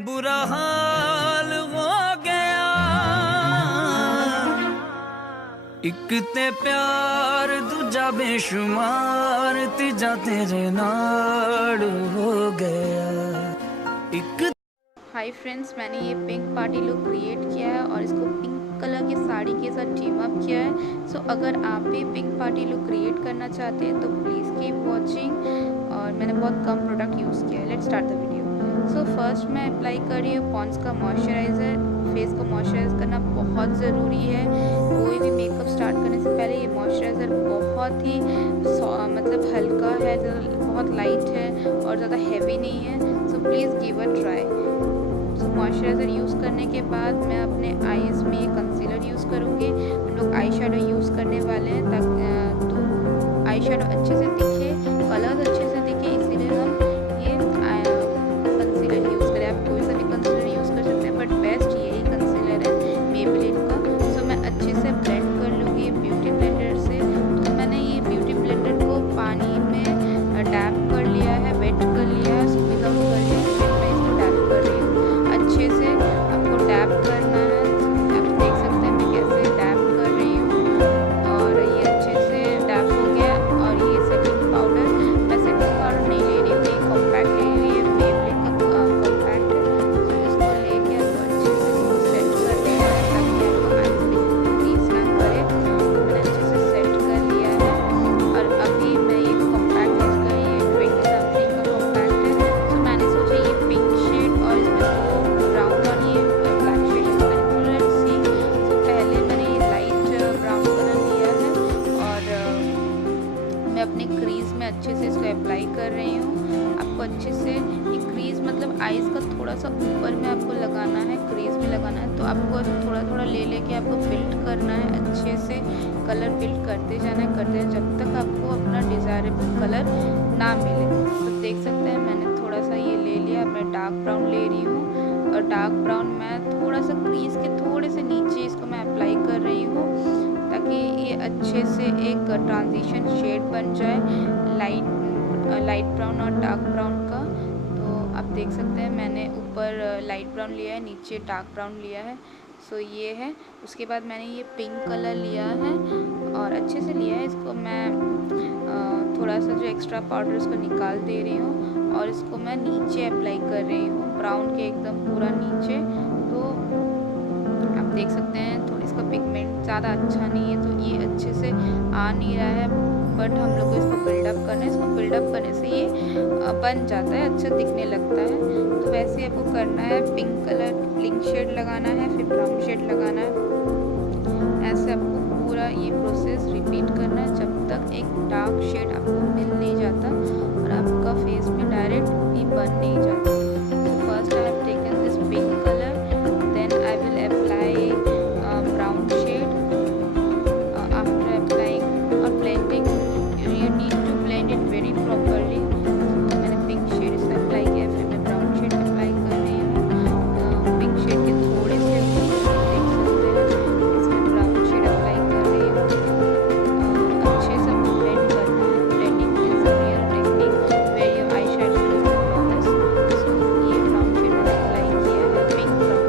बुरा हाल हो गया एक ते प्यार दूजा बेशुमार तीजा तेरे नाल हो गया एक। हाय फ्रेंड्स, मैंने ये पिंक पार्टी लुक क्रिएट किया है और इसको पिंक कलर की साड़ी के साथ टीम अप किया है। सो अगर आप भी पिंक पार्टी लुक क्रिएट करना चाहते हैं तो प्लीज़ कीप वॉचिंग। और मैंने बहुत कम प्रोडक्ट यूज़ किया है। Let's start the video. So first मैं अप्लाई कर रही हूँ पॉन्ड्स का मॉइस्चराइज़र। फेस को मॉइस्चराइज करना बहुत ज़रूरी है। कोई भी मेकअप स्टार्ट करने से पहले ये मॉइस्चराइज़र बहुत ही मतलब हल्का है, बहुत लाइट है और ज़्यादा हैवी नहीं है। So please give a try. Moisturiser use करने के बाद मैं अपने आईज़ में ये कंसीलर यूज़ करूँगी। हम लोग आई शेडो यूज़ करने वाले हैं ताकि तो आई शेडो अच्छे से दिखे, कलर्स अच्छे से दिखे, इसीलिए हम ये कंसीलर यूज़ करें। आप कोई सा भी कंसीलर यूज़ कर सकते हैं बट बेस्ट यही कंसीलर है मेबेलिन का। सो मैं अच्छे से ब्लेंड कर लूँगी ब्यूटी ब्लेंडर से। तो मैंने ये ब्यूटी ब्लेंडर को पानी में डैप कर लिया है, वेट कर लिया है, स्क्वीज आउट कर लिया है। फिर मैं इसको डैप कर रही हूँ। अच्छे से आपको टैप करना है। आप देख सकते हैं मैं कैसे टैप कर रही हूँ और ये अच्छे से टैप हो गया। और ये सेटिंग पाउडर, मैं सेटिंग पाउडर नहीं ले रही हूँ, ये कॉम्पैक्ट ले रही हूँ। ये मेबेलिन का कॉम्पैक्ट है। तो इसको लेके आपको अच्छे से इसको सेट कर देना है ताकि आपको आईज में क्रीज ना करे। मैंने अच्छे से सेट कर लिया है और अभी मैं ये कॉम्पैक्ट यूज़ कर रही हूँ। 20 समथिंग का कॉम्पैक्ट है। सो मैंने सोचा ये पिंक शेड और इसमें ब्राउन और ये ब्लैक शेड यूज़ करें। तो लेट्स सी। तो पहले मैंने ये लाइट ब्राउन कलर लिया है और मैं अपने क्रीज में अच्छे से इसको अप्लाई कर रही हूँ। आपको अच्छे से ये क्रीज मतलब आईज का थोड़ा सा ऊपर में आपको लगाना है, क्रीज में लगाना है। तो आपको थोड़ा थोड़ा ले लेके आपको बिल्ड करना है, अच्छे से कलर बिल्ड करते जाना है, करते जब तक आपको अपना डिज़ायरेबल कलर ना मिले। तो देख सकते हैं मैंने थोड़ा सा ये ले लिया। मैं डार्क ब्राउन ले रही हूँ और डार्क ब्राउन मैं थोड़ा सा क्रीज के थोड़े से नीचे इसको मैं अप्लाई कर रही हूँ ताकि ये अच्छे से एक ट्रांजिशन शेड बन जाए लाइट ब्राउन और डार्क ब्राउन का। तो आप देख सकते हैं मैंने ऊपर लाइट ब्राउन लिया है, नीचे डार्क ब्राउन लिया है। सो ये है। उसके बाद मैंने ये पिंक कलर लिया है और अच्छे से लिया है। इसको मैं थोड़ा सा जो एक्स्ट्रा पाउडर उसको निकाल दे रही हूँ और इसको मैं नीचे अप्लाई कर रही हूँ, ब्राउन के एकदम पूरा नीचे। तो आप देख सकते हैं थोड़ी इसका पिगमेंट ज़्यादा अच्छा नहीं है, तो ये अच्छे से आ नहीं रहा है बट हम लोग को इसको बिल्डअप करना है। इसको बिल्डअप करने से ये बन जाता है, अच्छा दिखने लगता है। तो वैसे ही आपको करना है। पिंक कलर पिंक शेड लगाना है, फिर ब्राउन शेड लगाना है। ऐसे आपको पूरा ये प्रोसेस रिपीट करना है जब तक एक डार्क शेड आपको मिल नहीं जाता और आपका फेस में डायरेक्ट ये बन नहीं जाता। तो first I have taken this pink colour, then I will apply brown shade. After applying और blending you need to blend it very properly। तो मैंने पिंक शेड इसमें अप्लाई किया, फिर मैं ब्राउन शेड अप्लाई कर रही हूँ। पिंक शेड के थोड़े से देख सकते हैं इसमें ब्राउन शेड अप्लाई कर रही हूँ। अच्छे से ब्लेंड करना है। Blending is a real technique where your eyeshadow look flawless. So ये ब्राउन शेड मैंने अप्लाई किया है, पिंक ब्राउन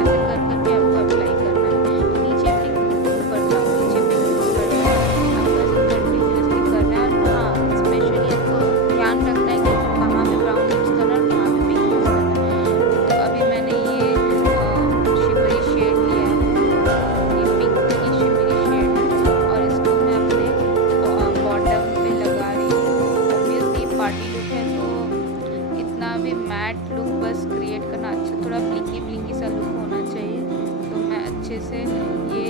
ऐसे कर करके आपको अप्लाई करना है। नीचे पिंक ऊपर ब्राउन, नीचे पिंक ऊपर ब्राउन, आपको ऐसे कंटिन्यूसली करना है। और हाँ, स्पेशली आपको ध्यान रखना है कि कहाँ पे ब्राउन यूज़ करना है और कहाँ पे पिंक यूज़ करना है। तो अभी मैंने ये शिमरी शेड लिया है, ये पिंक की शिमरी शेड है और इसको मैं अपने बॉटम पे लगा रही हूँ। ऑब्वियसली पार्टी लुक है तो इतना भी मैट लुक बस क्रिएट करना अच्छा, थोड़ा ब्लिंकी ब्लिंकी सा लुक होना चाहिए। तो मैं अच्छे से ये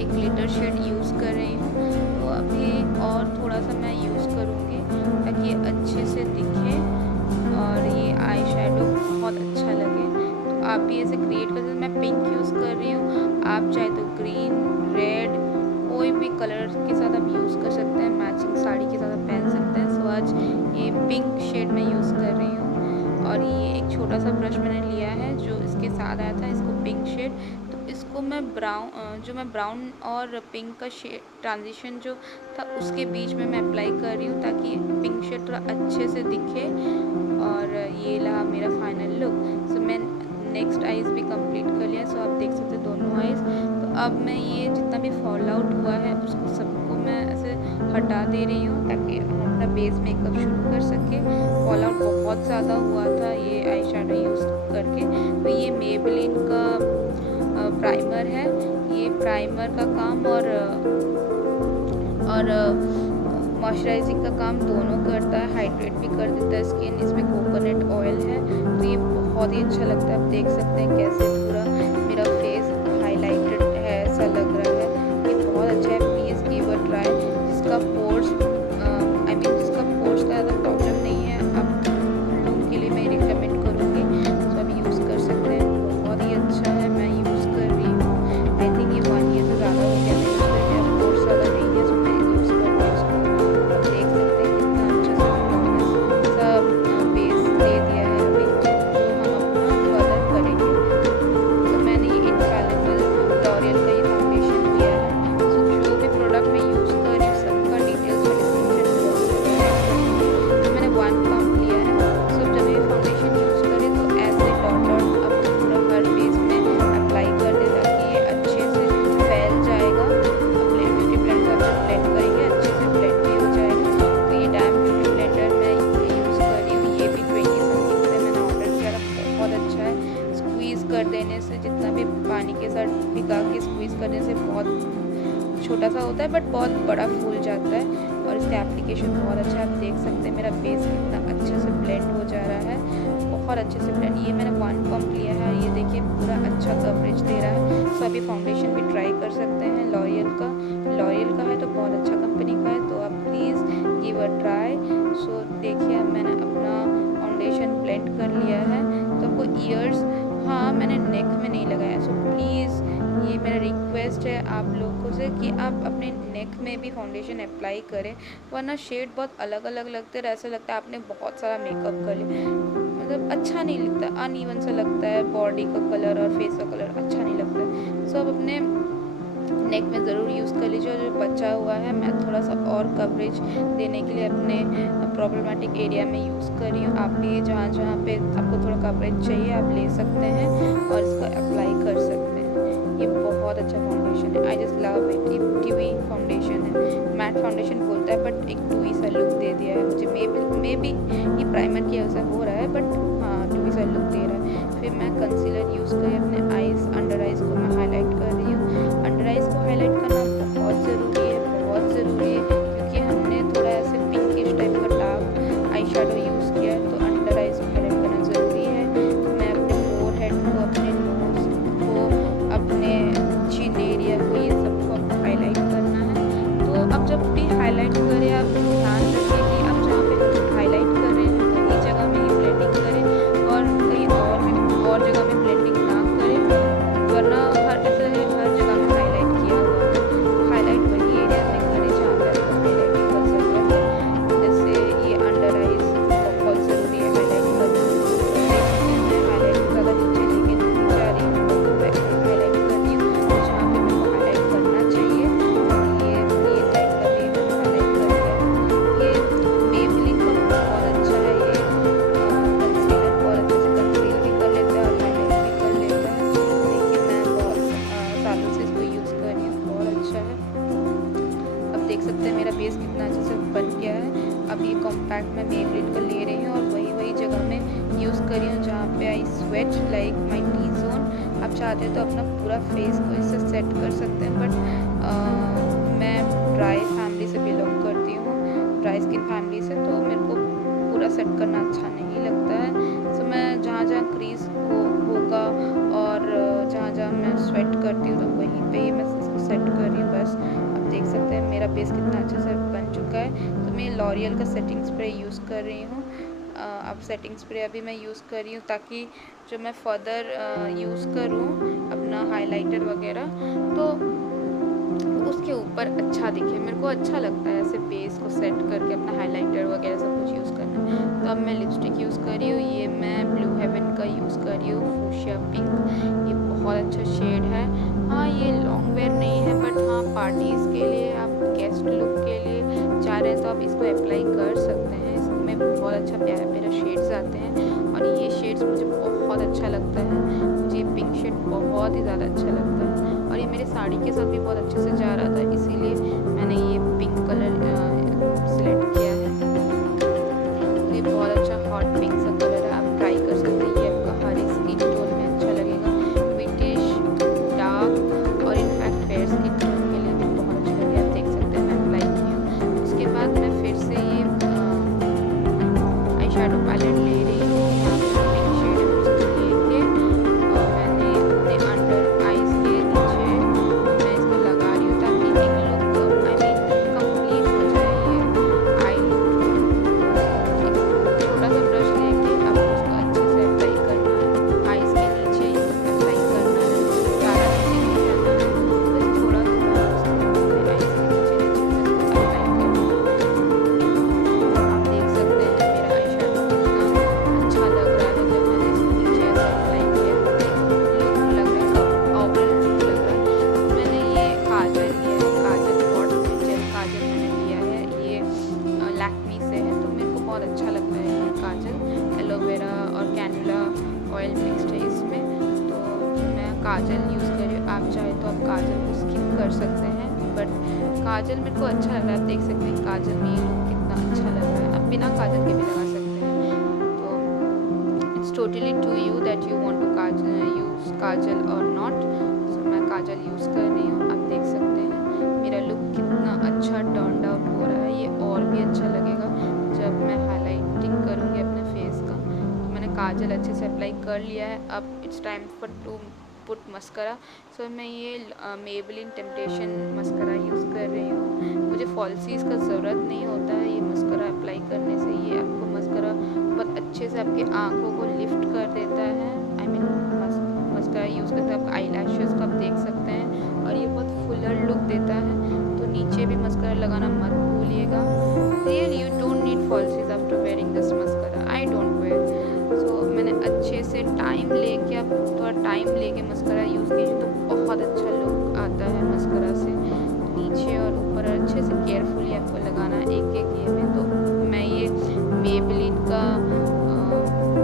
एक ग्लिटर शेड यूज़ कर रही हूँ। तो अभी और थोड़ा सा मैं यूज़ करूँगी ताकि ये अच्छे से दिखे और ये आई शेडो बहुत अच्छा लगे। तो आप भी ऐसे क्रिएट कर सकते हैं। मैं पिंक यूज़ कर रही हूँ, आप चाहे तो ग्रीन, रेड, कोई भी कलर के साथ आप यूज़ कर सकते हैं, मैचिंग साड़ी के साथ आप पहन सकते हैं। सो आज ये पिंक शेड मैं यूज़ कर रही हूँ और ये एक छोटा सा ब्रश मैंने लिया है जो इसके साथ आया था, इसको पिंक शेड। तो इसको मैं ब्राउन और पिंक का शेड ट्रांजिशन जो था उसके बीच में मैं अप्लाई कर रही हूँ ताकि शेड थोड़ा अच्छे से दिखे। और ये रहा मेरा फाइनल लुक। सो मैं नेक्स्ट आइज़ भी कंप्लीट कर लिया। सो आप देख सकते हैं दोनों आइज़। तो अब मैं ये जितना भी फॉल आउट हुआ है उसको सबको मैं ऐसे हटा दे रही हूँ ताकि हम अपना बेस मेकअप शुरू कर सके। फॉल आउट बहुत ज़्यादा हुआ था ये आई शेडो यूज़ करके। तो ये मेबेलिन का प्राइमर है। ये प्राइमर का काम और मॉइस्चराइजिंग का काम दोनों करता है, हाइड्रेट भी कर देता है स्किन। इसमें कोकोनट ऑयल है तो ये बहुत ही अच्छा लगता है। आप देख सकते हैं कैसे पूरा मेरा फेस हाईलाइटेड है, ऐसा लग रहा है। ये बहुत अच्छा है, प्लीज़ गिव अ ट्राई। जिसका पोर्स जिसका पोर्स का ज़्यादा प्रॉब्लम नहीं है, आप लोगों के लिए मैं रिकमेंड करूँगी। तो आप यूज़ कर सकते हैं, बहुत ही अच्छा है। मैं यूज़ कर रही हूँ, आई थिंक ये 1 ईयर से ज़्यादा हो गया मैं यूज़ कर रही हूँ। पोर्स ज़्यादा नहीं है तो मैं यूज़ कर रही हूँ उसको। आप देख सकते हैं कितना अच्छा सा फ्लॉलेस सा बेस दे दिया है। अभी हम अपना फर्दर करेंगे। तो मैंने ये इनफैलिबल लॉरियल का ये फाउंडेशन किया है। तो जो भी प्रोडक्ट मैं यूज़ कर रही हूँ सबका डिटेल्स में डिस्क्रिप्शन बॉक्स में ऐड कर दूँगी। तो मैंने 1 पम्प लिया है। सो जब ये फाउंडेशन यूज़ करें तो ऐसे डॉट डॉट अपने पूरा हर फेस में अप्लाई कर दें ताकि ये अच्छे से फैल जाएगा। अपने ब्यूटी ब्लेंडर से ब्लेंड करेंगे, अच्छे से ब्लेंड भी हो जाएगा। तो ये डैम ब्यूटी ब्लेंडर मैं यूज़ कर रही हूँ। ये भी 20 समथिंग से मैंने ऑर्डर किया था, बहुत अच्छा है। स्क्वीज़ कर देने से, जितना भी पानी के साथ भिगा के स्क्वीज़ करने से बहुत छोटा सा होता है बट बहुत बड़ा फूल जाता है। और इसका एप्लीकेशन बहुत अच्छा है। आप देख सकते हैं मेरा फेस कितना अच्छे से ब्लेंड हो जा रहा है, बहुत अच्छे से ब्लेंड। ये मैंने 1 पम्प लिया है और ये देखिए पूरा अच्छा कवरेज दे रहा है। सो अभी फाउंडेशन भी ट्राई कर सकते हैं लॉरियल का है तो बहुत अच्छा कंपनी का है, तो आप प्लीज़ गिव अ ट्राई। सो देखिए अब मैंने अपना फाउंडेशन ब्लेंड कर लिया है। तो आपको ईयर्स, हाँ मैंने नेक में नहीं लगाया। सो प्लीज़ ये मेरा रिक्वेस्ट है आप लोगों से कि आप अपने नेक में भी फाउंडेशन अप्लाई करें, वरना शेड बहुत अलग अलग लगते हैं। ऐसा लगता है आपने बहुत सारा मेकअप कर लिया, मतलब अच्छा नहीं लगता, अनइवन सा लगता है। बॉडी का कलर और फेस का कलर अच्छा नहीं लगता है। सो अब अपने नेक में ज़रूर यूज़ कर लीजिए। और जो बचा हुआ है मैं थोड़ा सा और कवरेज देने के लिए अपने प्रॉब्लमेटिक एरिया में यूज़ कर रही हूँ। आप भी जहाँ जहाँ पे आपको थोड़ा कवरेज चाहिए आप ले सकते हैं और इसको अप्लाई कर सकते हैं। ये बहुत अच्छा फाउंडेशन है, आई जस्ट लव इट। ये ड्यूई फाउंडेशन है, मैट फाउंडेशन बोलता है बट एक ड्यूई सा लुक दे दिया है मुझे। मे बी ये प्राइमर की वजह से हो रहा है बट हाँ ड्यूई सा लुक दे रहा है। फिर मैं कंसीलर यूज़ कर अपने आइज़, अंडर आइज़ को मैं हाईलाइट कर रही हूँ। अंडर आइज़ को हाईलाइट करना बहुत ज़रूरी है, बहुत ज़रूरी है, क्योंकि हमने थोड़ा ऐसे पिंकिश टाइप का डार्क आई शेडो यूज़ किया है तो अंडर आइज़ को हाईलाइट करना ज़रूरी है। मैं अपने फोरहेड को, अपने नोज़ को, अपने चिन एरिया को, ये सबको हाईलाइट करना है। तो अब जब भी हाईलाइट करें आप ध्यान रखिए कि आप जहाँ पे हाईलाइट कर रहे हैं वही जगह में ही ब्लेंडिंग करें और कहीं और जगह में ब्लेंडिंग ना करें, वरना ऐसा है हर जगह में हाईलाइट किया हुआ है तो हाईलाइट वही एरिया में करें जहाँ पे आपको हाईलाइटिंग का ज़रूरत है। जैसे ये अंडर आइज़ बहुत ज़रूरी है हाईलाइट करना। मैं हाईलाइट ज़्यादा नीचे लेके नहीं जा रही हूँ, हाईलाइट कर रही हूँ जहाँ पे मेरे को हाईलाइट करना चाहिए। ये साइड का भी मैंने हाईलाइट कर दिया। ये मेबेलिन का बहुत अच्छा है। ये कंसीलर बहुत अच्छे से कंसील भी कर लेता है और हाईलाइट भी कर लेता है। देखिए मैं बहुत सालों से इसको यूज़ कर रही हूँ, बहुत अच्छा है। अब देख सकते हैं मेरा बेस कितना अच्छे से बन गया है। अब ये कॉम्पैक्ट मैं मेबेलिन का ले रही हूँ और वही जगह में यूज़ कर रही हूँ जहाँ पे I sweat like my T zone. आप चाहते हैं तो अपना पूरा फेस को इससे सेट कर सकते हैं बट मैं ड्राई फैमिली से बिलोंग करती हूँ, ड्राई स्किन फैमिली से, तो मेरे को पूरा सेट करना अच्छा नहीं लगता है। सो मैं जहाँ जहाँ क्रीज होगा और जहाँ जहाँ मैं स्वेट करती हूँ तो वहीं पे ही मैं इसको सेट कर रही हूँ बस। आप देख सकते हैं मेरा बेस कितना अच्छे से बन चुका है। तो मैं लॉरियल का सेटिंग स्प्रे यूज़ कर रही हूँ। अब सेटिंग स्प्रे अभी मैं यूज़ कर रही हूँ ताकि जो मैं फर्दर यूज़ करूँ अपना हाइलाइटर वगैरह तो उसके ऊपर अच्छा दिखे। मेरे को अच्छा लगता है ऐसे बेस को सेट करके अपना हाइलाइटर वगैरह सब कुछ यूज़ करना। तो अब मैं लिपस्टिक यूज़ कर रही हूँ। ये मैं ब्लू हेवन का यूज़ कर रही हूँ, फूशिया पिंक। ये बहुत अच्छा शेड है। हाँ ये लॉन्ग वेयर नहीं है बट हाँ पार्टीज़ के लिए, आप गेस्ट लुक के लिए चाह रहे हैं तो आप इसको अप्लाई कर सकते हैं। अच्छा प्यारा प्यारा शेड्स आते हैं और ये शेड्स मुझे बहुत अच्छा लगता है। मुझे ये पिंक शेड बहुत ही ज़्यादा अच्छा लगता है और ये मेरे साड़ी के साथ भी बहुत अच्छे से जा रहा था, इसीलिए मैंने ये पिंक कलर सिलेक्ट किया है। तो ये बहुत अच्छा हॉट पिंक सा कलर है, आप ट्राई कर सकते हैं। ये आपका हर एक स्किन टोन में अच्छा लगेगा, विंटेज, डार्क और इनफैक्ट फेयर स्किन टोन के लिए भी बहुत अच्छा लगेगा। आप देख सकते हैं मैं अप्लाई की हूँ। उसके बाद मैं फिर से ये आई शेडो पैलेट ले रही हूँ, यहाँ पे पिंक शेड लेके और मैंने अपने अंडर आईज के नीचे मैं इसको लगा रही हूँ ताकि एक लुक कंप्लीट हो जाए ये आई लुक। एक छोटा सा ब्रश लेके आपको उसको अच्छे से अप्लाई करना है, आईज के नीचे अप्लाई करना है, ज़्यादा नीचे नहीं जाना है, बस थोड़ा थोड़ा उसको आईज के नीचे नीचे अप्लाई करना है। आप देख सकते हैं मेरा आई शेडो कितना अच्छा लग रहा है जब मैंने इसको नीचे ऐसे अप्लाई किया, लुक लग रहा है, ओवरऑल लुक लग रहा है। मैंने ये काजल लिया है, काजल पॉट जेल काजल मैंने लिया है, ये लैक्मे से है, तो मेरे को बहुत अच्छा लगता है ये काजल। एलोवेरा और कैनुला ऑयल मिक्सड है इसमें, तो मैं काजल यूज़ कर रही हूँ। आप चाहे तो आप काजल को स्किप कर सकते हैं, बट काजल मेरे को अच्छा लग रहा है। आप देख सकते हैं काजल में ये लुक कितना अच्छा लग रहा है, आप बिना काजल के भी लगा सकते हैं। तो it's totally to you that you want to use kajal और नॉट। सो मैं काजल यूज़ कर रही हूँ। आप देख सकते हैं मेरा लुक कितना अच्छा टर्न आउट हो रहा है। ये और भी अच्छा लगेगा जब मैं हाईलाइटिंग करूँगी अपने फेस का। तो मैंने काजल अच्छे से अप्लाई कर लिया है। अब it's time for to put mascara. So मैं ये मेबेलिन टेम्पटेशन मस्करा यूज़ कर रही हूँ। मुझे फॉल्सीज का ज़रूरत नहीं होता है ये मस्करा अप्लाई करने से। ये आपको मस्करा बहुत अच्छे से आपके आँखों को लिफ्ट कर देता है। मस्करा यूज़ करते हैं आप आई लैशेज़ को आप देख सकते हैं और ये बहुत फुलर लुक देता है। तो नीचे भी मस्करा लगाना मत भूलिएगा। Really you don't need falsies after wearing this mascara, I don't wear. So मैंने अच्छे से टाइम लेके, आप थोड़ा टाइम लेके मस्करा यूज़ कीजिए तो बहुत अच्छा लुक आता है मस्करा से। नीचे और ऊपर अच्छे से केयरफुली आपको लगाना है एक एक ये में। तो मैं ये मेबेलिन का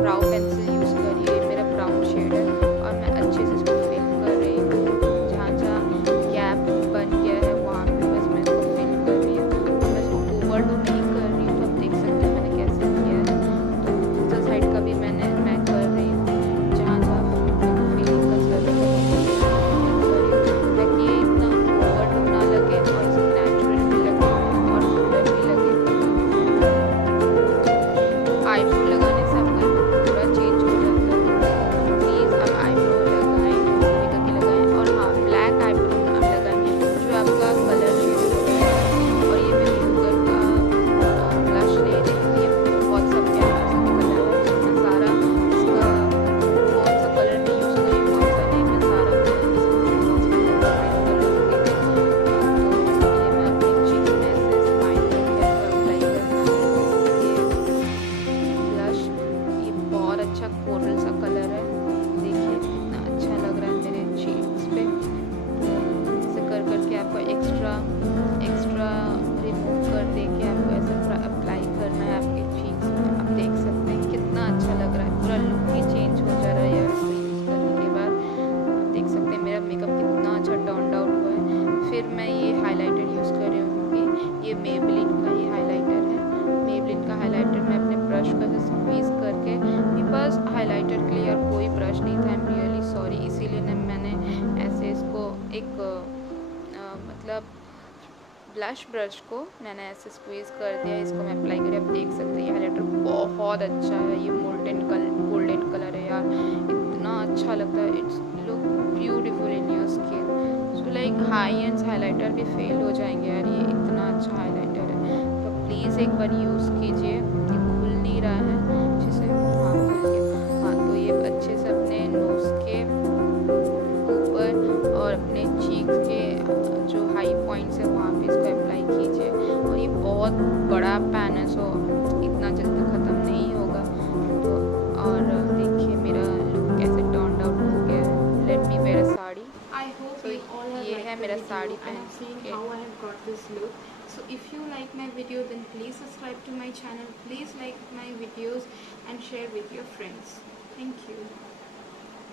ब्राउ पेंसिल यूज़ कर रही है, मेरा ब्राउन शेड है और मैं अच्छे से इसको फिल कर रही हूँ। जहाँ जहाँ गैप बन गया है वहाँ पे बस मैं इसको फिल कर रही हूँ। मैं इसको ओवरडू नहीं कर रही हूँ। तो आप देख सकते हैं मैंने कैसे किया है। तो दूसरा साइड का भी मैं कर रही हूँ, जहाँ जहाँ फिलिंग का ज़रूरत है ताकि ये इतना ओवरडू ना लगे और इसको नेचुरल भी लगे और फुलर भी लगे। आईब्रो लगाने से आपका लुक पूरा चेंज हो जाता है। प्लीज़ आप आईब्रो लगाएं, ढूंढ करके लगाएं और हाँ ब्लैक आईब्रो आप लगाएं जो आपका कलर शेड होता है। और ये मैं शुगर का ब्लश ले रही हूँ, ये बहुत सा प्यारा सा कलर है। तो मैं सारा इसका कौन सा कलर मैं यूज़ करी कौन सा नहीं, मैं सारा इसमें कर लूँगी। तो ये मैं अपनी चीज़ में से स्माइल करके अप्लाई करना है। ये ब्लश ये बहुत अच्छा कोरल सा कलर है, देखिए कितना अच्छा लग रहा है मेरे चीक्स पे। ऐसे कर करके आपको एक्स्ट्रा रिमूव कर दे के आपको ऐसे अप्लाई करना है आपके चीक्स में। आप देख सकते हैं कितना अच्छा लग रहा है, पूरा लुक ही चेंज हो जा रहा है यार इसको यूज़ करने के बाद। आप देख सकते हैं मेरा मेकअप कितना अच्छा टर्न आउट हुआ है। फिर मैं ये हाइलाइटर यूज़ कर रही हूँ, ये मेबेलिन का ही हाइलाइटर है। मेबेलिन का हाइलाइटर मैं अपने ब्रश को ऐसे स्क्वीज़ करके, मेरे पास हाइलाइटर के लिए और कोई ब्रश नहीं था, आई एम रियली सॉरी, इसीलिए मैंने ऐसे इसको एक मतलब ब्लश ब्रश को मैंने ऐसे स्क्वीज़ कर दिया। इसको मैं अप्लाई करी, आप देख सकते हैं ये हाइलाइटर बहुत अच्छा है। ये मोल्टन गोल्डन कलर है यार, इतना अच्छा लगता है। It's look beautiful in your skin. So like high ends highlighter भी फेल हो जाएंगे यार, ये इतना अच्छा हाइलाइटर है। तो प्लीज़ एक बार यूज़ कीजिए। ये खुल नहीं रहा है अच्छे से, हाँ खुल गया। हाँ तो ये अच्छे से अपने नोज़ के ऊपर और अपने चीक्स के जो हाई पॉइंट्स है वहाँ पे इसको अप्लाई कीजिए। और ये बहुत बड़ा पैन है, सो इतना जल्दी ख़त्म नहीं होगा। तो और देखिए मेरा लुक कैसे टर्न आउट हो गया है। लेट मी वेयर अ साड़ी। तो ये है मेरा साड़ी पहन के। So if you like my video, then please subscribe to my channel, please like my videos and share with your friends.